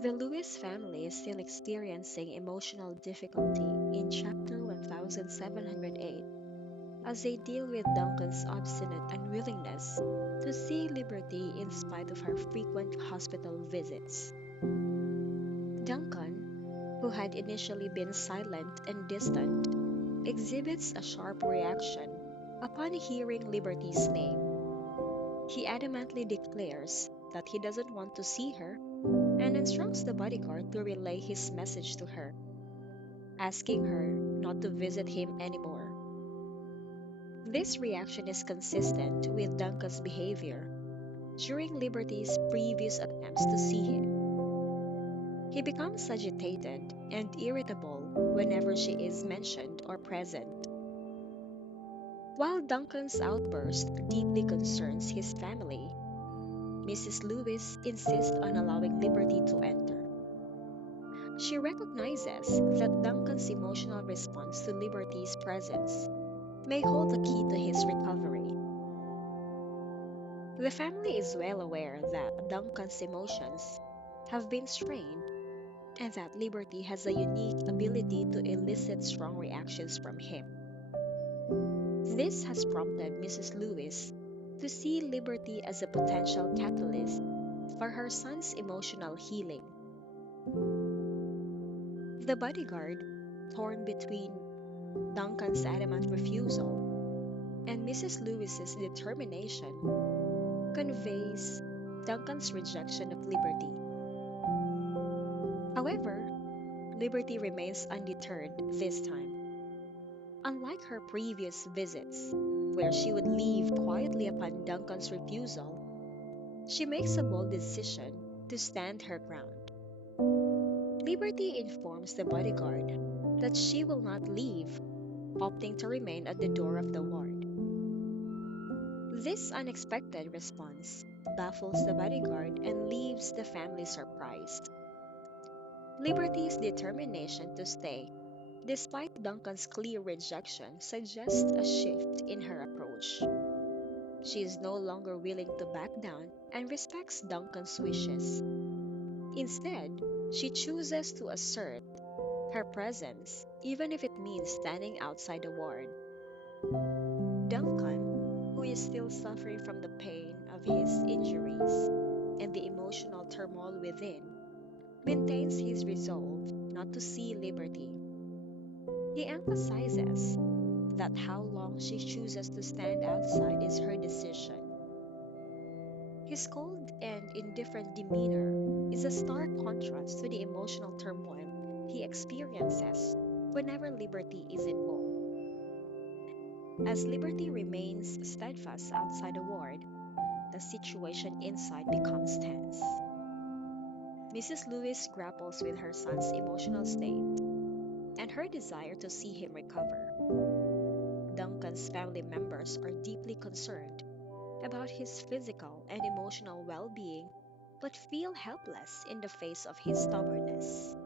The Lewis family is still experiencing emotional difficulty in chapter 1708 as they deal with Duncan's obstinate unwillingness to see Liberty in spite of her frequent hospital visits. Duncan, who had initially been silent and distant, exhibits a sharp reaction upon hearing Liberty's name. He adamantly declares that he doesn't want to see her and instructs the bodyguard to relay his message to her, asking her not to visit him anymore. This reaction is consistent with Duncan's behavior during Liberty's previous attempts to see him. He becomes agitated and irritable whenever she is mentioned or present. While Duncan's outburst deeply concerns his family, Mrs. Lewis insists on allowing Liberty to enter. She recognizes that Duncan's emotional response to Liberty's presence may hold the key to his recovery. The family is well aware that Duncan's emotions have been strained and that Liberty has a unique ability to elicit strong reactions from him. This has prompted Mrs. Lewis to see Liberty as a potential catalyst for her son's emotional healing. The bodyguard, torn between Duncan's adamant refusal and Mrs. Lewis's determination, conveys Duncan's rejection of Liberty. However, Liberty remains undeterred this time. Unlike her previous visits, where she would leave quietly upon Duncan's refusal, she makes a bold decision to stand her ground. Liberty informs the bodyguard that she will not leave, opting to remain at the door of the ward. This unexpected response baffles the bodyguard and leaves the family surprised. Liberty's determination to stay, despite Duncan's clear rejection, suggests a shift in her approach. She is no longer willing to back down and respects Duncan's wishes. Instead, she chooses to assert her presence, even if it means standing outside the ward. Duncan, who is still suffering from the pain of his injuries and the emotional turmoil within, maintains his resolve not to see Liberty. He emphasizes that how long she chooses to stand outside is her decision. His cold and indifferent demeanor is a stark contrast to the emotional turmoil he experiences whenever Liberty is involved. As Liberty remains steadfast outside the ward, the situation inside becomes tense. Mrs. Lewis grapples with her son's emotional state and her desire to see him recover. Duncan's family members are deeply concerned about his physical and emotional well being, but feel helpless in the face of his stubbornness.